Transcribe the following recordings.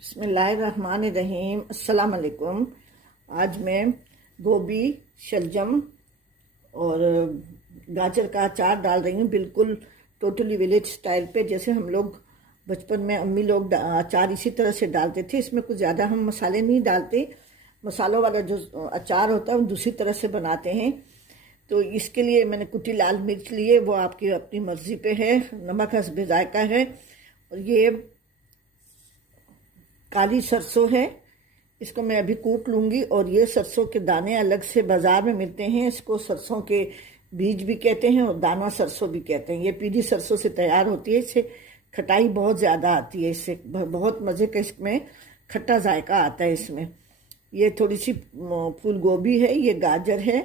बिस्मिल्लाहिर्रहमानिर्रहीम। अस्सलाम वालेकुम। आज मैं गोभी, शलजम और गाजर का अचार डाल रही हूँ, बिल्कुल टोटली विलेज स्टाइल पे, जैसे हम लोग बचपन में अम्मी लोग अचार इसी तरह से डालते थे। इसमें कुछ ज़्यादा हम मसाले नहीं डालते। मसालों वाला जो अचार होता है वो दूसरी तरह से बनाते हैं। तो इसके लिए मैंने कुटी लाल मिर्च ली है, वो आपकी अपनी मर्ज़ी पे है। नमक हस्बे जायका है। और ये काली सरसों है, इसको मैं अभी कूट लूँगी। और ये सरसों के दाने अलग से बाज़ार में मिलते हैं, इसको सरसों के बीज भी कहते हैं और दाना सरसों भी कहते हैं। ये पीली सरसों से तैयार होती है। इससे खटाई बहुत ज़्यादा आती है, इससे बहुत मज़े का इसमें खट्टा जायका आता है इसमें। ये थोड़ी सी फूल गोभी है, ये गाजर है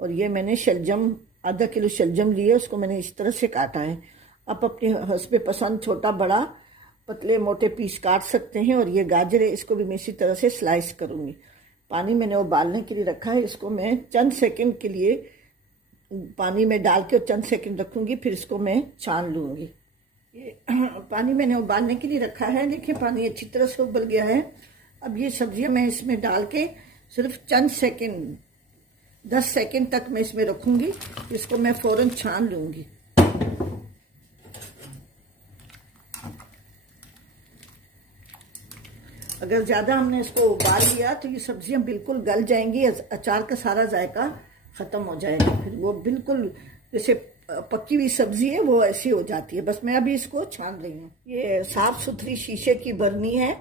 और ये मैंने शलजम, आधा किलो शलजम लिए, उसको मैंने इस तरह से काटा है। आप अपने हस्बे पसंद छोटा बड़ा पतले मोटे पीस काट सकते हैं। और ये गाजर है, इसको भी मैं इसी तरह से स्लाइस करूँगी। पानी मैंने उबालने के लिए रखा है, इसको मैं चंद सेकंड के लिए पानी में डाल के और चंद सेकंड रखूँगी, फिर इसको मैं छान लूँगी। ये पानी मैंने उबालने के लिए रखा है, देखिए पानी अच्छी तरह से उबल गया है। अब ये सब्जियाँ मैं इसमें डाल के सिर्फ चंद सेकंड 10 सेकंड तक मैं इसमें रखूँगी, इसको मैं फ़ौरन छान लूँगी। अगर ज़्यादा हमने इसको उबाल लिया तो ये सब्जियां बिल्कुल गल जाएंगी, अचार का सारा जायका ख़त्म हो जाएगा, फिर वो बिल्कुल जैसे पक्की हुई सब्जी है वो ऐसी हो जाती है। बस मैं अभी इसको छान रही हूँ। ये साफ़ सुथरी शीशे की बरनी है।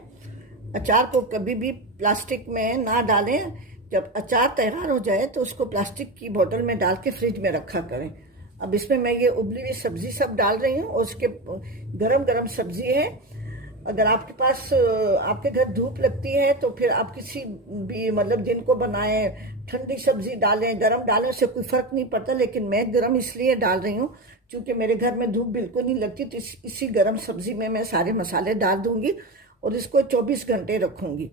अचार को कभी भी प्लास्टिक में ना डालें। जब अचार तैयार हो जाए तो उसको प्लास्टिक की बोतल में डाल के फ्रिज में रखा करें। अब इसमें मैं ये उबली हुई सब्जी सब डाल रही हूँ और उसके गरम गरम सब्जी है। अगर आपके पास आपके घर धूप लगती है तो फिर आप किसी भी मतलब दिन को बनाएं, ठंडी सब्जी डालें गरम डालें, उससे कोई फ़र्क नहीं पड़ता। लेकिन मैं गरम इसलिए डाल रही हूँ क्योंकि मेरे घर में धूप बिल्कुल नहीं लगती। तो इसी गरम सब्जी में मैं सारे मसाले डाल दूँगी और इसको 24 घंटे रखूँगी।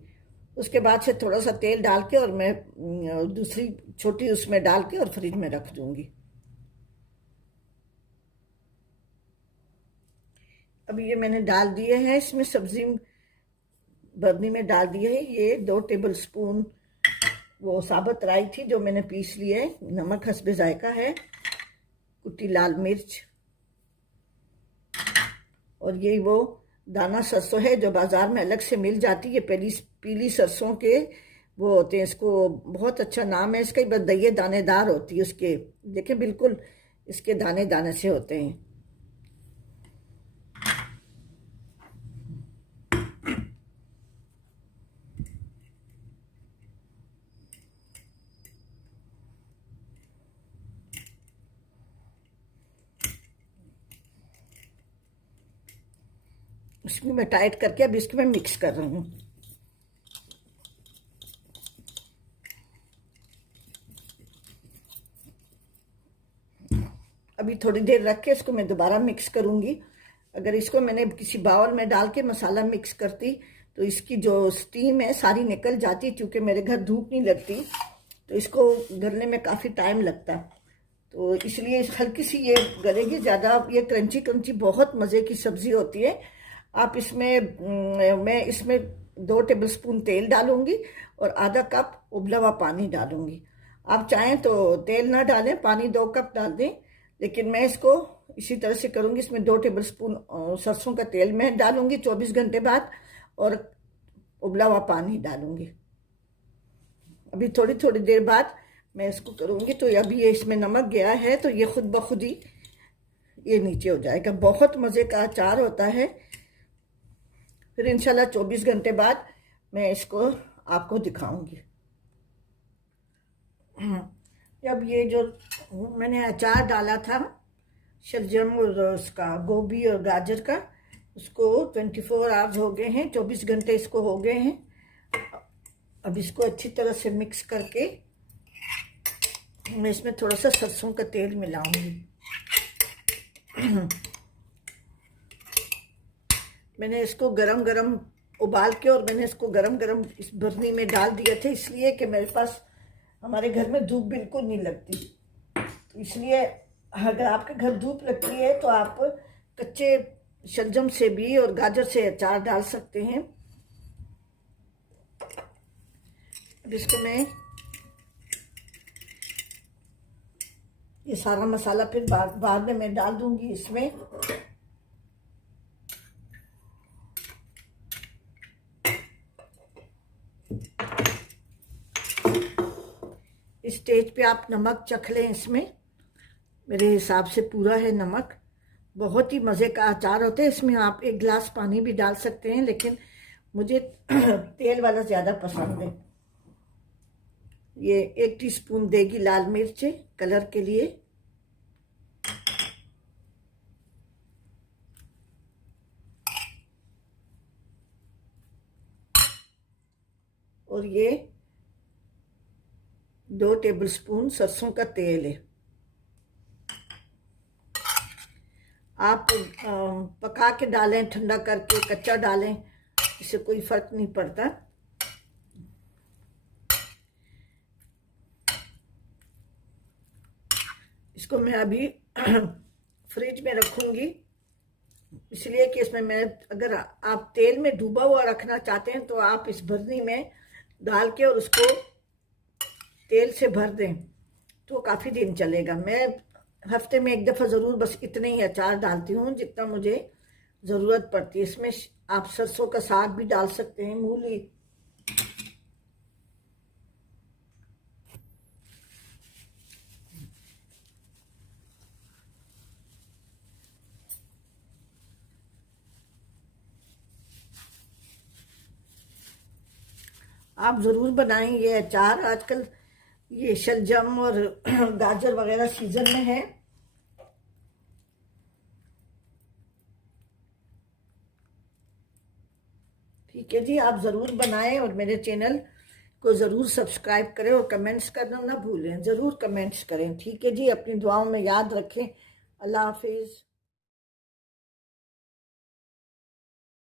उसके बाद से थोड़ा सा तेल डाल के और मैं दूसरी छोटी उसमें डाल के और फ्रिज में रख दूँगी। अब ये मैंने डाल दिए हैं, इसमें सब्जी बरनी में डाल दिए है। ये 2 टेबल स्पून वो साबुत राई थी जो मैंने पीस ली है। नमक हस्बे जायका है, कुटी लाल मिर्च और ये वो दाना सरसों है जो बाज़ार में अलग से मिल जाती है। पीली सरसों के वो होते हैं, इसको बहुत अच्छा नाम है इसका, बस दहिए दानेदार होती है उसके, देखें बिल्कुल इसके दाने दाने से होते हैं। इसको मैं टाइट करके अब इसको मैं मिक्स कर रही हूँ। अभी थोड़ी देर रख के इसको मैं दोबारा मिक्स करूँगी। अगर इसको मैंने किसी बाउल में डाल के मसाला मिक्स करती तो इसकी जो स्टीम है सारी निकल जाती। क्योंकि मेरे घर धूप नहीं लगती तो इसको गलने में काफ़ी टाइम लगता, तो इसलिए हल्की सी ये गलेगी। ज़्यादा ये क्रंची क्रंची बहुत मज़े की सब्ज़ी होती है। आप इसमें मैं इसमें 2 टेबल स्पून तेल डालूंगी और आधा कप उबला हुआ पानी डालूंगी। आप चाहें तो तेल ना डालें, पानी 2 कप डाल दें, लेकिन मैं इसको इसी तरह से करूंगी। इसमें 2 टेबल स्पून सरसों का तेल मैं डालूंगी 24 घंटे बाद और उबला हुआ पानी डालूंगी। अभी थोड़ी थोड़ी देर बाद मैं इसको करूंगी। तो अभी ये इसमें नमक गया है तो ये खुद ब खुद ही ये नीचे हो जाएगा। बहुत मज़े का अचार होता है। फिर इंशाल्लाह 24 घंटे बाद मैं इसको आपको दिखाऊंगी। जब ये जो मैंने अचार डाला था शलजम और उसका गोभी और गाजर का, उसको 24 आवर्स हो गए हैं, 24 घंटे इसको हो गए हैं। अब इसको अच्छी तरह से मिक्स करके मैं इसमें थोड़ा सा सरसों का तेल मिलाऊंगी। मैंने इसको गरम गरम उबाल के और मैंने इसको गरम गरम इस बरनी में डाल दिए थे, इसलिए कि मेरे पास हमारे घर में धूप बिल्कुल नहीं लगती। तो इसलिए अगर आपके घर धूप लगती है तो आप कच्चे शलजम से भी और गाजर से अचार डाल सकते हैं। अब इसको मैं ये सारा मसाला फिर बाद में मैं डाल दूंगी इसमें। इस स्टेज पे आप नमक चख लें, इसमें मेरे हिसाब से पूरा है नमक। बहुत ही मज़े का अचार होता है। इसमें आप 1 गिलास पानी भी डाल सकते हैं, लेकिन मुझे तेल वाला ज़्यादा पसंद है। ये 1 टीस्पून देगी लाल मिर्च कलर के लिए, और ये 2 टेबलस्पून सरसों का तेल है। आप पका के डालें, ठंडा करके कच्चा डालें, इससे कोई फर्क नहीं पड़ता। इसको मैं अभी फ्रिज में रखूंगी, इसलिए कि इसमें मैं, अगर आप तेल में डूबा हुआ रखना चाहते हैं तो आप इस भरनी में डाल के और उसको तेल से भर दें तो काफ़ी दिन चलेगा। मैं हफ्ते में 1 दफ़ा ज़रूर बस इतने ही अचार डालती हूँ जितना मुझे ज़रूरत पड़ती है। इसमें आप सरसों का साग भी डाल सकते हैं, मूली। आप ज़रूर बनाएं ये अचार। आजकल ये शलजम और गाजर वगैरह सीजन में है। ठीक है जी, आप ज़रूर बनाएं और मेरे चैनल को ज़रूर सब्सक्राइब करें और कमेंट्स करना ना भूलें। ज़रूर कमेंट्स करें। ठीक है जी, अपनी दुआओं में याद रखें। अल्लाह हाफिज़।